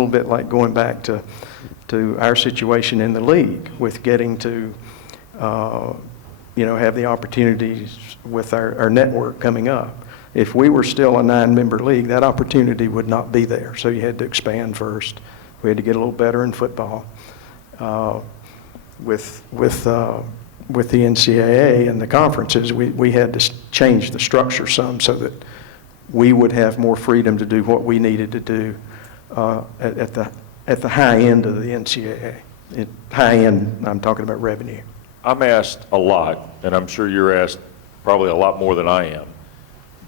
little bit like going back to our situation in the league with getting to, have the opportunities with our network coming up. If we were still a 9-member league, that opportunity would not be there. So you had to expand first. We had to get a little better in football. With the NCAA and the conferences, we had to change the structure some so that we would have more freedom to do what we needed to do at the high end of the NCAA. High end, I'm talking about revenue. I'm asked a lot, and I'm sure you're asked probably a lot more than I am.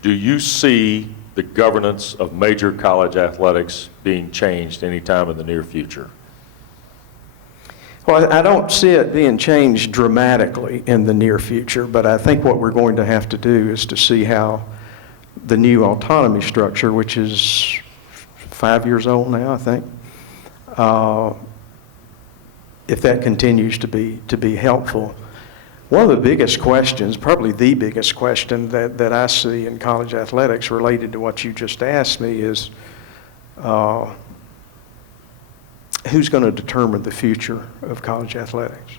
Do you see the governance of major college athletics being changed anytime in the near future? Well, I don't see it being changed dramatically in the near future, but I think what we're going to have to do is to see how the new autonomy structure, which is 5 years old now, I think, if that continues to be helpful. One of the biggest questions, probably the biggest question that I see in college athletics related to what you just asked me is who's going to determine the future of college athletics?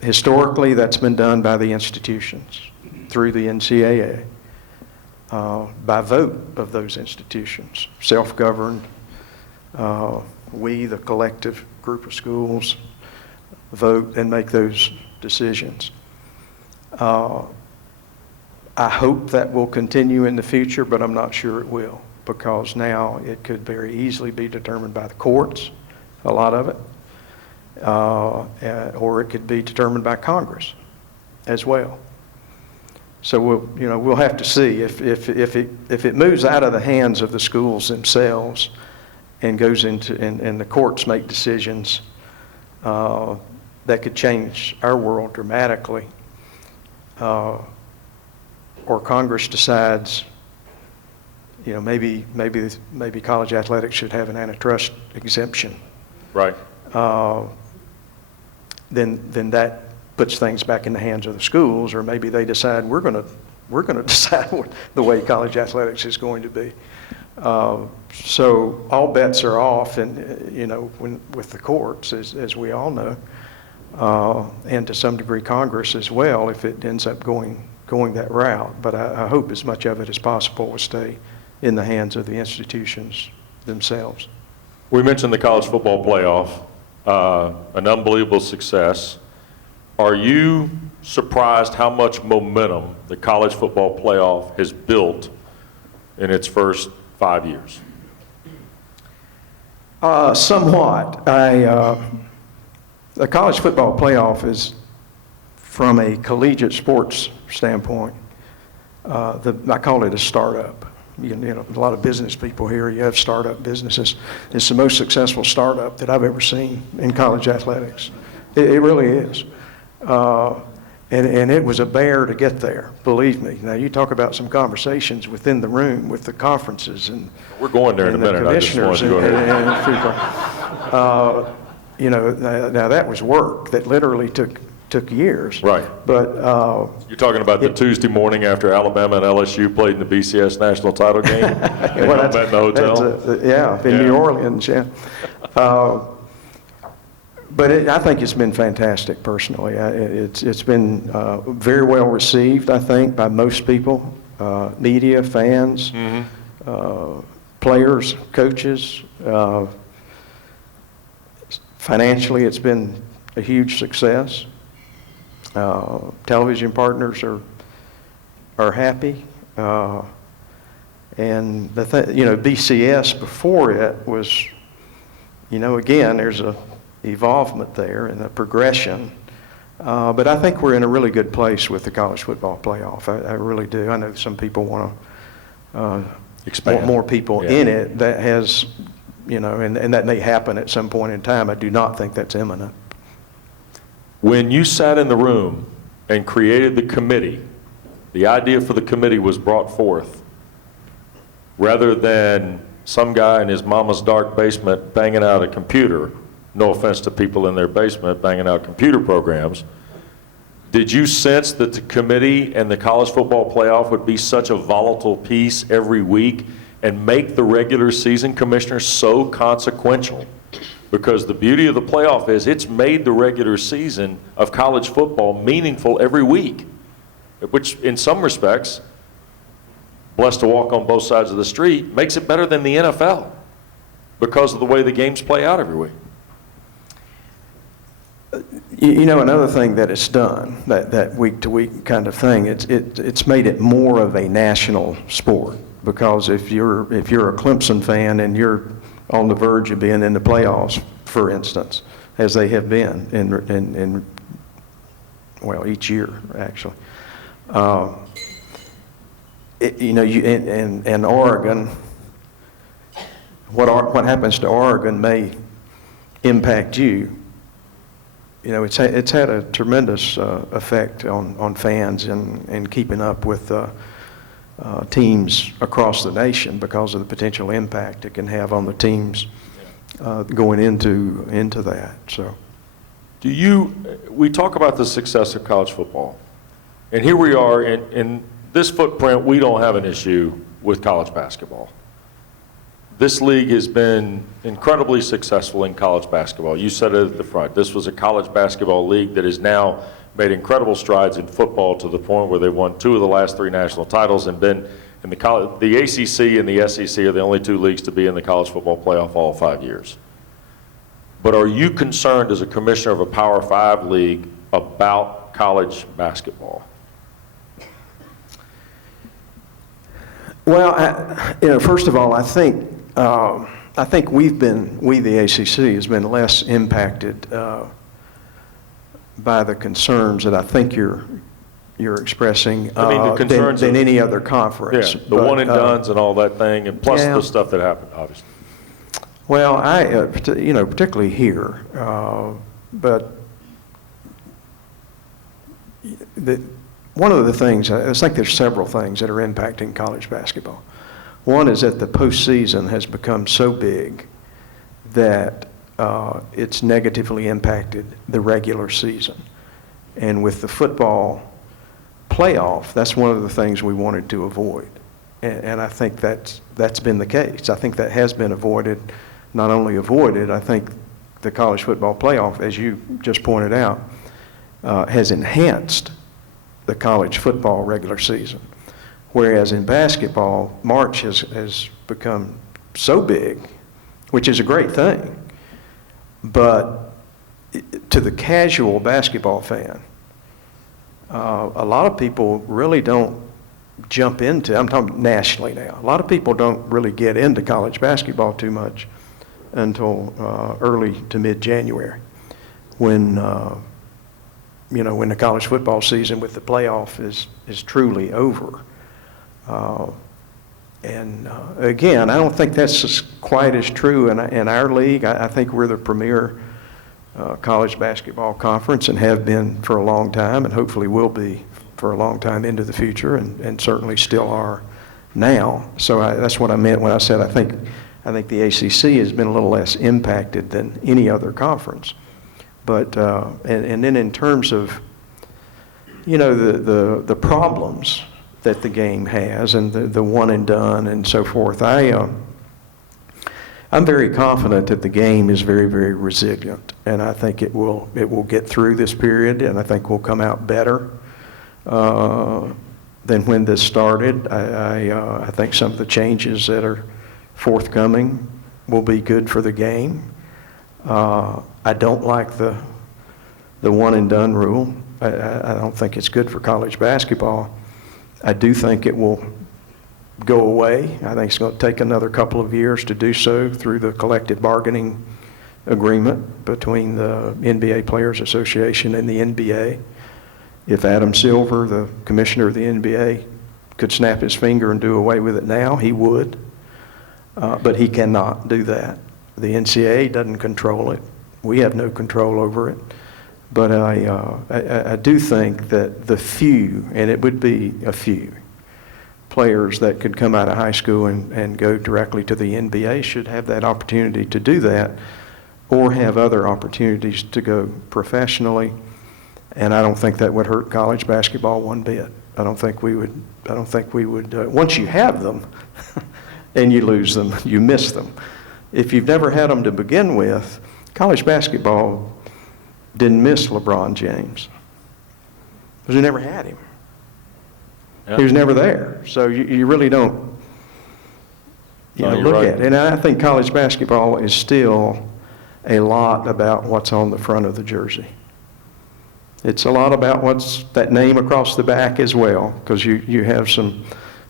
Historically, that's been done by the institutions through the NCAA, by vote of those institutions, self-governed. We, the collective group of schools, vote and make those decisions. I hope that will continue in the future, but I'm not sure it will, because now it could very easily be determined by the courts, a lot of it, or it could be determined by Congress as well. So we'll have to see if it moves out of the hands of the schools themselves and goes into and the courts make decisions that could change our world dramatically, or Congress decides, maybe college athletics should have an antitrust exemption. Right. Then that puts things back in the hands of the schools, or maybe they decide we're going to decide what the way college athletics is going to be. So all bets are off, and with the courts, as we all know, and to some degree Congress as well, if it ends up going that route. But I hope as much of it as possible will stay in the hands of the institutions themselves. We mentioned the college football playoff, an unbelievable success. Are you surprised how much momentum the college football playoff has built in its first 5 years? Somewhat. The college football playoff is, from a collegiate sports standpoint, I call it a startup. A lot of business people here, you have startup businesses. It's the most successful startup that I've ever seen in college athletics. It really is. And it was a bear to get there, believe me. Now, you talk about some conversations within the room with the conferences and we're going there in a minute. I just wanted to go ahead. Now that was work that literally took years. Right. But you're talking about the Tuesday morning after Alabama and LSU played in the BCS national title game. And well, met in the hotel. In New Orleans, yeah. But I think it's been fantastic personally. It's been very well received, I think, by most people, media, fans, players, coaches. Financially, it's been a huge success. Television partners are happy. And BCS before it was, again, there's a evolvement there and a progression. But I think we're in a really good place with the college football playoff. I really do. I know some people want to want more people in it. That has, and that may happen at some point in time. I do not think that's imminent. When you sat in the room and created the committee, the idea for the committee was brought forth rather than some guy in his mama's dark basement banging out a computer. No offense to people in their basement banging out computer programs. Did you sense that the committee and the college football playoff would be such a volatile piece every week and make the regular season, Commissioner, so consequential. Because the beauty of the playoff is it's made the regular season of college football meaningful every week, which in some respects, blessed to walk on both sides of the street, makes it better than the NFL because of the way the games play out every week. You know, another thing that it's done, that week-to-week kind of thing, it's made it more of a national sport. Because if you're a Clemson fan and you're on the verge of being in the playoffs, for instance, as they have been in each year actually, and Oregon, what happens to Oregon may impact you. You know, it's had a tremendous effect on fans and keeping up with teams across the nation because of the potential impact it can have on the teams going into that. So, we talk about the success of college football, and here we are in this footprint. We don't have an issue with college basketball. This league has been incredibly successful in college basketball. You said it at the front. This was a college basketball league that has now made incredible strides in football to the point where they won 2 of the last 3 national titles and been in the ACC and the SEC are the only 2 leagues to be in the college football playoff all 5 years. But are you concerned as a commissioner of a Power 5 league about college basketball? Well, first of all, I think we, the ACC, has been less impacted by the concerns that I think you're expressing the concerns than any other conference. Yeah, the one and dones and all that thing, and plus the stuff that happened, obviously. Well, particularly here, but one of the things, I think there's several things that are impacting college basketball. One is that the postseason has become so big that it's negatively impacted the regular season. And with the football playoff, that's one of the things we wanted to avoid. And I think that's been the case. I think that has been avoided. Not only avoided, I think the college football playoff, as you just pointed out, has enhanced the college football regular season. Whereas in basketball, March has become so big, which is a great thing. But to the casual basketball fan, a lot of people really don't jump into, I'm talking nationally now, a lot of people don't really get into college basketball too much until early to mid-January when the college football season with the playoff is truly over. Again, I don't think that's quite as true in our league. I think we're the premier college basketball conference and have been for a long time and hopefully will be for a long time into the future and certainly still are now. So that's what I meant when I said I think the ACC has been a little less impacted than any other conference. But and then in terms of the problems that the game has and the one and done and so forth, I'm very confident that the game is very, very resilient, and I think it will get through this period, and I think we'll come out better than when this started. I think some of the changes that are forthcoming will be good for the game. I don't like the one and done rule. I don't think it's good for college basketball. I do think it will go away. I think it's going to take another couple of years to do so through the collective bargaining agreement between the NBA Players Association and the NBA. If Adam Silver, the commissioner of the NBA, could snap his finger and do away with it now, he would. But he cannot do that. The NCAA doesn't control it. We have no control over it. But I do think that the few, and it would be a few, players that could come out of high school and go directly to the NBA should have that opportunity to do that, or have other opportunities to go professionally. And I don't think that would hurt college basketball one bit. I don't think we would, once you have them, and you lose them, you miss them. If you've never had them to begin with, college basketball didn't miss LeBron James, because they never had him. Yeah. He was never there. So you really don't You're look right. at it. And I think college basketball is still a lot about what's on the front of the jersey. It's a lot about what's that name across the back as well, because you have some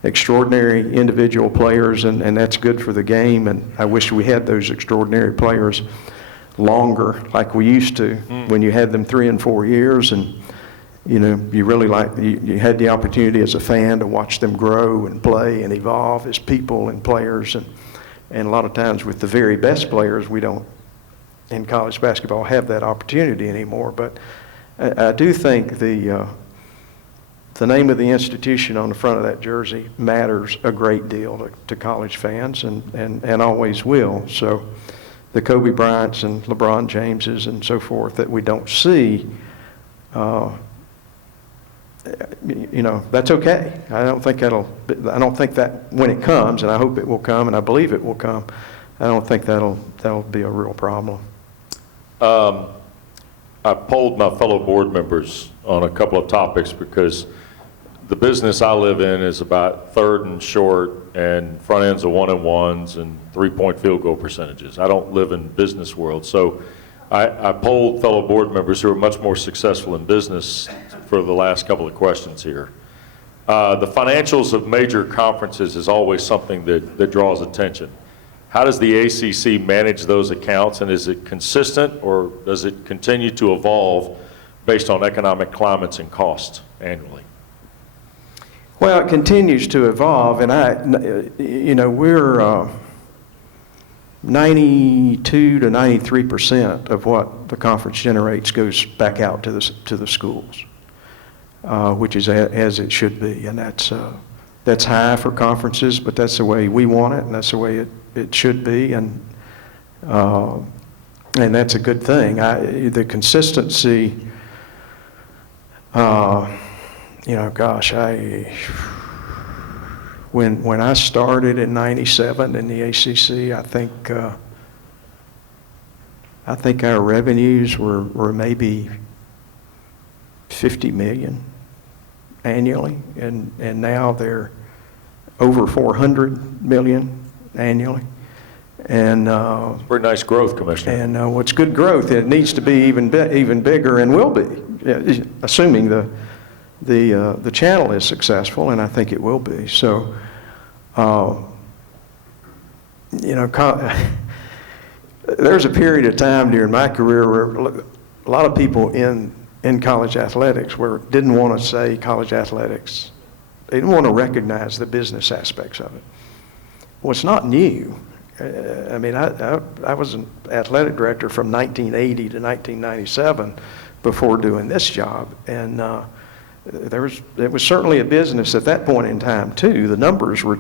extraordinary individual players, and that's good for the game. And I wish we had those extraordinary players longer like we used to when you had them 3 and 4 years, and you really you had the opportunity as a fan to watch them grow and play and evolve as people and players, and a lot of times with the very best players, we don't in college basketball have that opportunity anymore. But I do think the name of the institution on the front of that jersey matters a great deal to college fans, and always will. So the Kobe Bryants and LeBron Jameses and so forth that we don't see, that's okay. I don't think that when it comes, and I hope it will come, and I believe it will come, I don't think that'll be a real problem. I polled my fellow board members on a couple of topics because the business I live in is about third and short and front ends of 1-and-1s and 3-point field goal percentages. I don't live in business world, so I polled fellow board members who are much more successful in business for the last couple of questions here. The financials of major conferences is always something that draws attention. How does the ACC manage those accounts, and is it consistent, or does it continue to evolve based on economic climates and costs annually? Well, it continues to evolve, and we're 92 to 93% of what the conference generates goes back out to the schools, which is as it should be, and that's high for conferences, but that's the way we want it, and that's the way it should be, and that's a good thing. The consistency, when I started in '97 in the ACC, I think our revenues were maybe $50 million annually, and now they're over $400 million annually. And pretty nice growth, Commissioner. And what's good growth? It needs to be even bigger, and will be, assuming the channel is successful, and I think it will be. So, there's a period of time during my career where a lot of people in college athletics didn't want to say college athletics. They didn't want to recognize the business aspects of it. Well, it's not new. I mean, I was an athletic director from 1980 to 1997 before doing this job, and it was certainly a business at that point in time too. The numbers were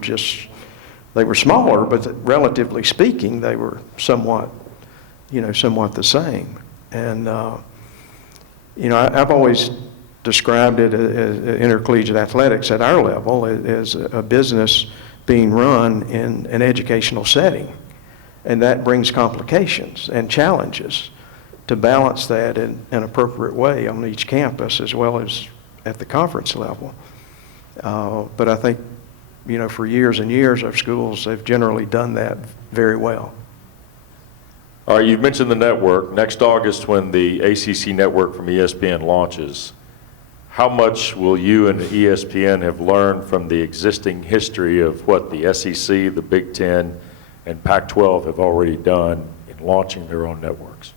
they were smaller, but relatively speaking, they were somewhat the same. And I've always described it as intercollegiate athletics at our level as a business being run in an educational setting, and that brings complications and challenges to balance that in an appropriate way on each campus as well as at the conference level. But I think, for years and years, our schools have generally done that very well. All right, you've mentioned the network. Next August, when the ACC network from ESPN launches, how much will you and ESPN have learned from the existing history of what the SEC, the Big Ten, and Pac-12 have already done in launching their own networks?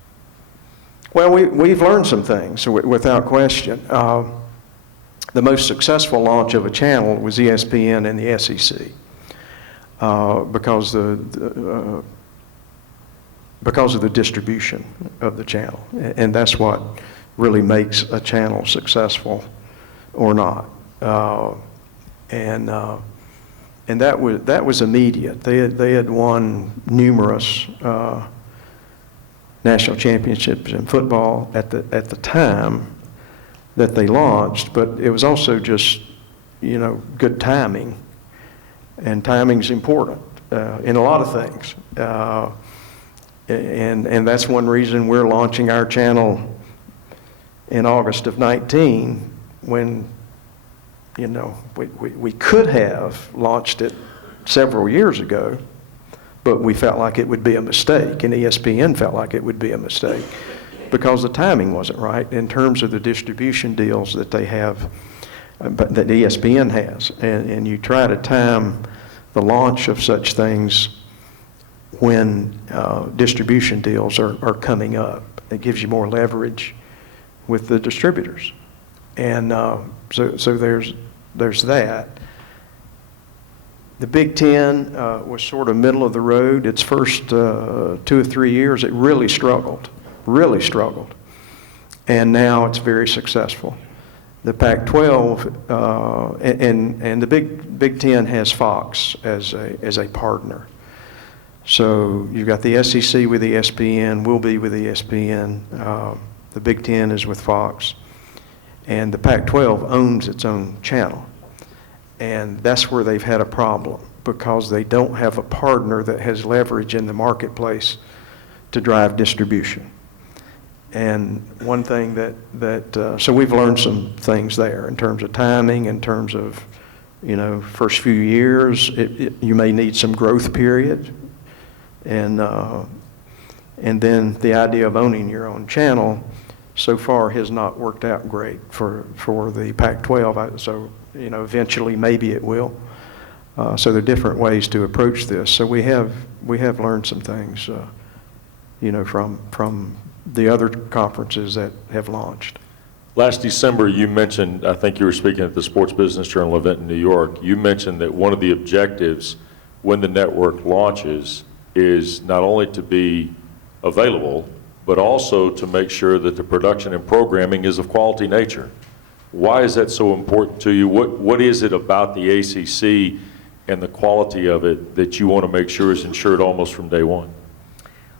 Well, we've learned some things, without question. The most successful launch of a channel was ESPN and the SEC because of the distribution of the channel, and that's what really makes a channel successful or not. And that was immediate. They had won numerous national championships in football at the time that they launched, but it was also just good timing, and timing's important. in a lot of things. And that's one reason we're launching our channel in August of 19, when, you know, we could have launched it several years ago, but we felt like it would be a mistake, and ESPN felt like it would be a mistake because the timing wasn't right in terms of the distribution deals that they have, but that ESPN has. And you try to time the launch of such things when distribution deals are coming up. It gives you more leverage with the distributors. And so there's that. The Big Ten was sort of middle of the road. Its first 2 or 3 years, it really struggled. And now it's very successful. The Pac-12 and the Big Ten has Fox as a partner. So you've got the SEC with ESPN, we'll be with ESPN. The Big Ten is with Fox. And the Pac-12 owns its own channel. And that's where they've had a problem, because they don't have a partner that has leverage in the marketplace to drive distribution. And one thing so we've learned some things there in terms of timing, in terms of, you know, first few years, you may need some growth period. And then the idea of owning your own channel so far has not worked out great for the Pac-12. So, you know, eventually maybe it will. So there are different ways to approach this. So we have learned some things, you know, from the other conferences that have launched. Last December, you mentioned, I think you were speaking at the Sports Business Journal event in New York, you mentioned that one of the objectives when the network launches is not only to be available, but also to make sure that the production and programming is of quality nature. Why is that so important to you? What is it about the ACC and the quality of it that you want to make sure is ensured almost from day one?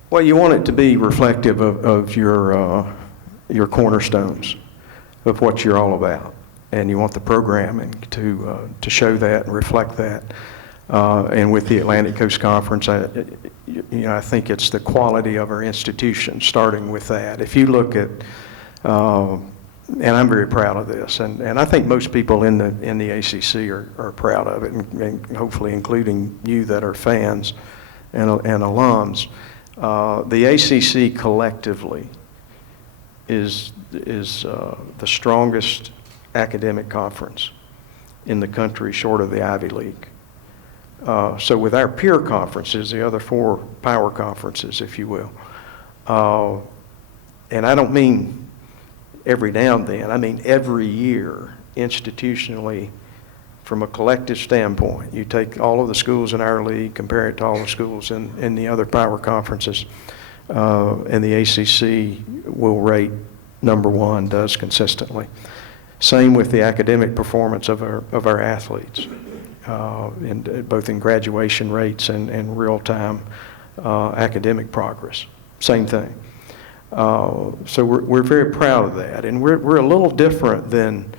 Well, you want it to be reflective of your cornerstones of what you're all about, and you want the programming to show that and reflect that. And with the Atlantic Coast Conference, I think it's the quality of our institution, starting with that. If you look at, and I'm very proud of this, and I think most people in the ACC are proud of it, and hopefully including you that are fans and alums. The ACC collectively is the strongest academic conference in the country, short of the Ivy League. So with our peer conferences, the other 4 power conferences, if you will, and I don't mean every now and then, I mean every year, institutionally, from a collective standpoint, you take all of the schools in our league, compare it to all the schools in the other power conferences, and the ACC will rate number 1, does consistently. Same with the academic performance of our athletes, both in graduation rates and real-time academic progress. Same thing. So we're very proud of that, and we're a little different than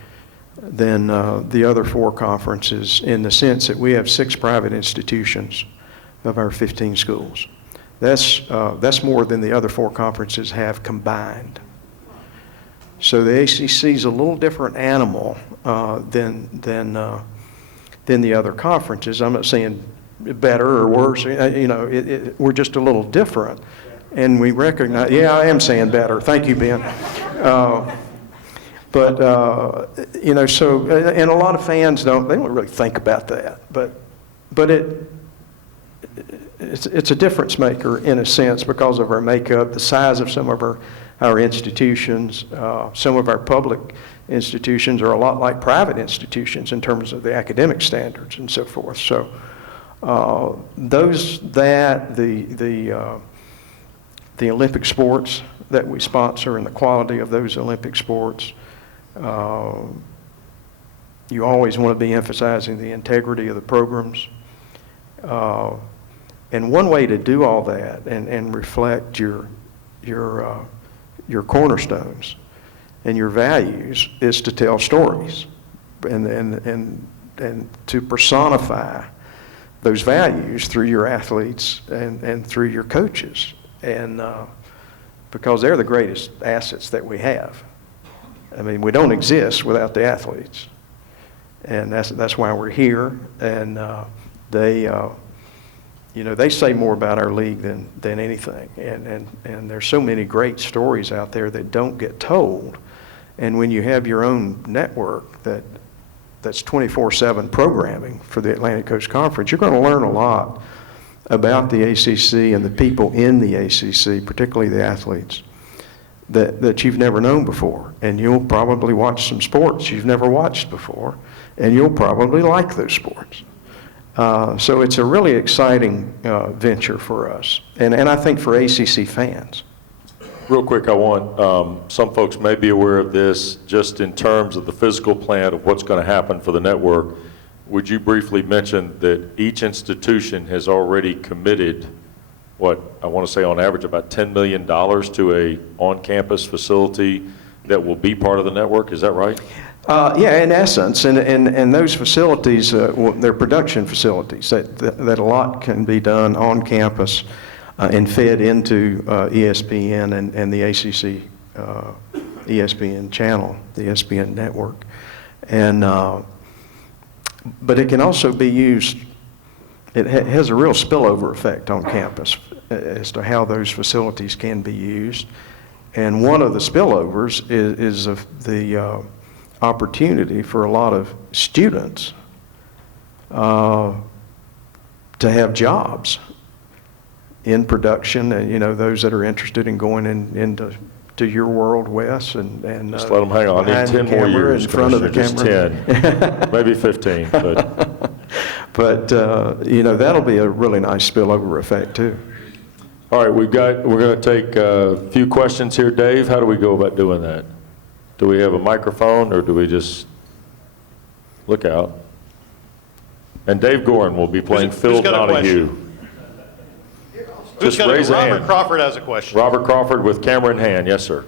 the other 4 conferences in the sense that we have 6 private institutions of our 15 schools. That's more than the other 4 conferences have combined. So the ACC is a little different animal than the other conferences. I'm not saying better or worse. You know, we're just a little different, and we recognize. Yeah, I am saying better. Thank you, Ben. But you know, so and a lot of fans don't really think about that, but it's a difference maker in a sense because of our makeup, the size of some of our institutions. Some of our public institutions are a lot like private institutions in terms of the academic standards and so forth. So the Olympic sports that we sponsor and the quality of those Olympic sports. You always want to be emphasizing the integrity of the programs. And one way to do all that and reflect your cornerstones and your values is to tell stories and to personify those values through your athletes and through your coaches, and because they're the greatest assets that we have. I mean, we don't exist without the athletes, and that's why we're here. And they say more about our league than anything. And there's so many great stories out there that don't get told. And when you have your own network that's 24/7 programming for the Atlantic Coast Conference, you're going to learn a lot about the ACC and the people in the ACC, particularly the athletes, that you've never known before. And you'll probably watch some sports you've never watched before, and you'll probably like those sports. So it's a really exciting venture for us, and I think for ACC fans. Real quick, I want, some folks may be aware of this, just in terms of the physical plan of what's going to happen for the network. Would you briefly mention that each institution has already committed, what I want to say on average about $10 million to a on-campus facility that will be part of the network? Is that right? Yeah, in essence, and those facilities, they're production facilities, that a lot can be done on campus and fed into ESPN and the ACC ESPN channel, the ESPN network. And but it can also be used, it has a real spillover effect on campus as to how those facilities can be used. And one of the spillovers is the opportunity for a lot of students to have jobs in production, and those that are interested in going into your world, Wes, and just let them hang on. I need 10 more years in front of the just camera. 10, maybe 15, but that'll be a really nice spillover effect too. All right, we're going to take a few questions here. Dave, how do we go about doing that? Do we have a microphone, or do we just look out? And Dave Gorin will be playing Phil Donahue. Just raise a hand. Robert Crawford has a question. Robert Crawford with camera in hand. Yes, sir.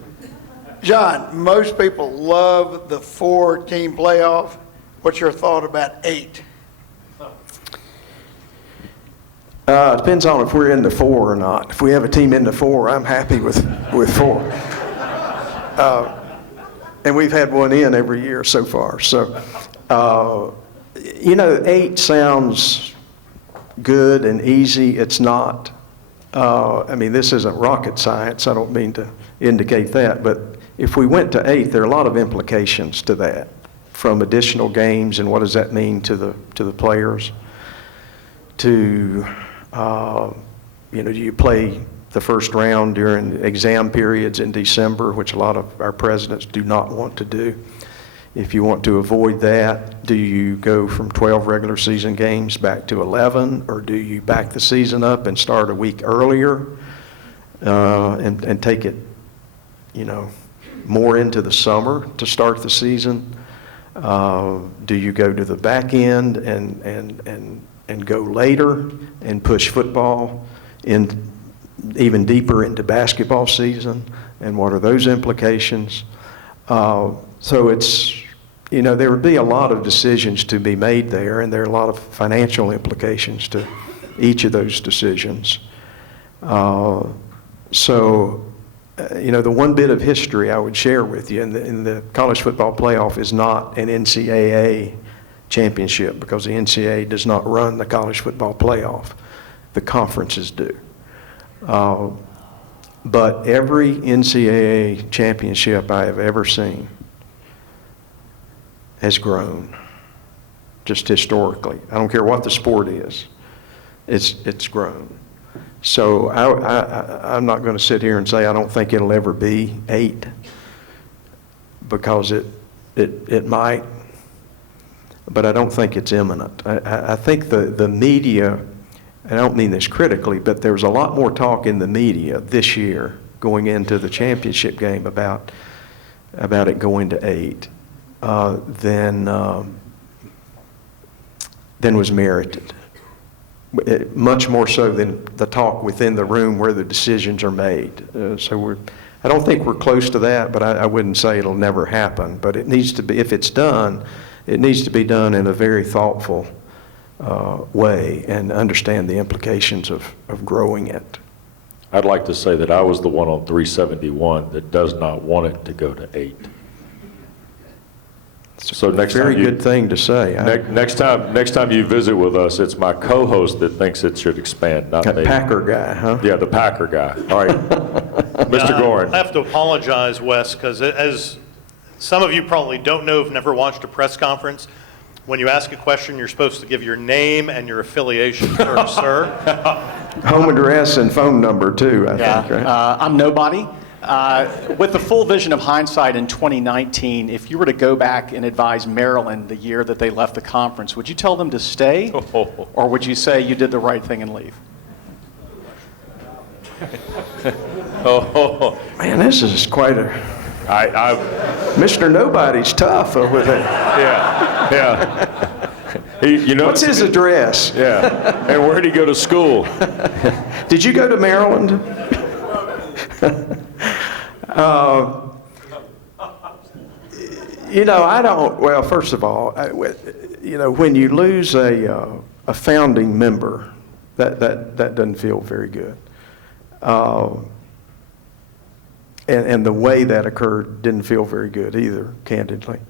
John, most people love the 4-team playoff. What's your thought about 8? Depends on if we're into 4 or not. If we have a team into 4, I'm happy with 4. And we've had one in every year so far. So, 8 sounds good and easy. It's not. This isn't rocket science. I don't mean to indicate that. But if we went to 8, there are a lot of implications to that, from additional games and what does that mean to the players. Do you play the first round during exam periods in December, which a lot of our presidents do not want to do? If you want to avoid that, do you go from 12 regular season games back to 11, or do you back the season up and start a week earlier and take it, more into the summer to start the season? Do you go to the back end and go later and push football in even deeper into basketball season? And what are those implications? So it's, there would be a lot of decisions to be made there, and there are a lot of financial implications to each of those decisions. The one bit of history I would share with you in the college football playoff is not an NCAA championship, because the NCAA does not run the college football playoff. The conferences do. But every NCAA championship I have ever seen has grown, just historically. I don't care what the sport is. It's grown. So I'm not going to sit here and say I don't think it'll ever be 8, because it might, but I don't think it's imminent. I think the media, I don't mean this critically, but there's a lot more talk in the media this year going into the championship game about it going to 8 than was merited. Much more so than the talk within the room where the decisions are made. I don't think we're close to that, but I wouldn't say it'll never happen. But it needs to be, if it's done, it needs to be done in a very thoughtful way and understand the implications of growing it. I'd like to say that I was the one on 371 that does not want it to go to 8. So next Very time you, good thing to say. next time you visit with us, it's my co-host that thinks it should expand, not That me. Packer guy, huh? Yeah, the Packer guy. All right. Mr. Gorin. I have to apologize, Wes, because as some of you probably don't know, have never watched a press conference, when you ask a question, you're supposed to give your name and your affiliation first, sir. Home address and phone number too, I think, right? I'm nobody. With the full vision of hindsight in 2019, if you were to go back and advise Maryland the year that they left the conference, would you tell them to stay, or would you say you did the right thing and leave? Man, this is quite a... Mr. Nobody's tough over there. Yeah. You know, What's his address? Yeah. And where did he go to school? Did you go to Maryland? I don't, well, first of all, when you lose a founding member, that doesn't feel very good. And the way that occurred didn't feel very good either, candidly.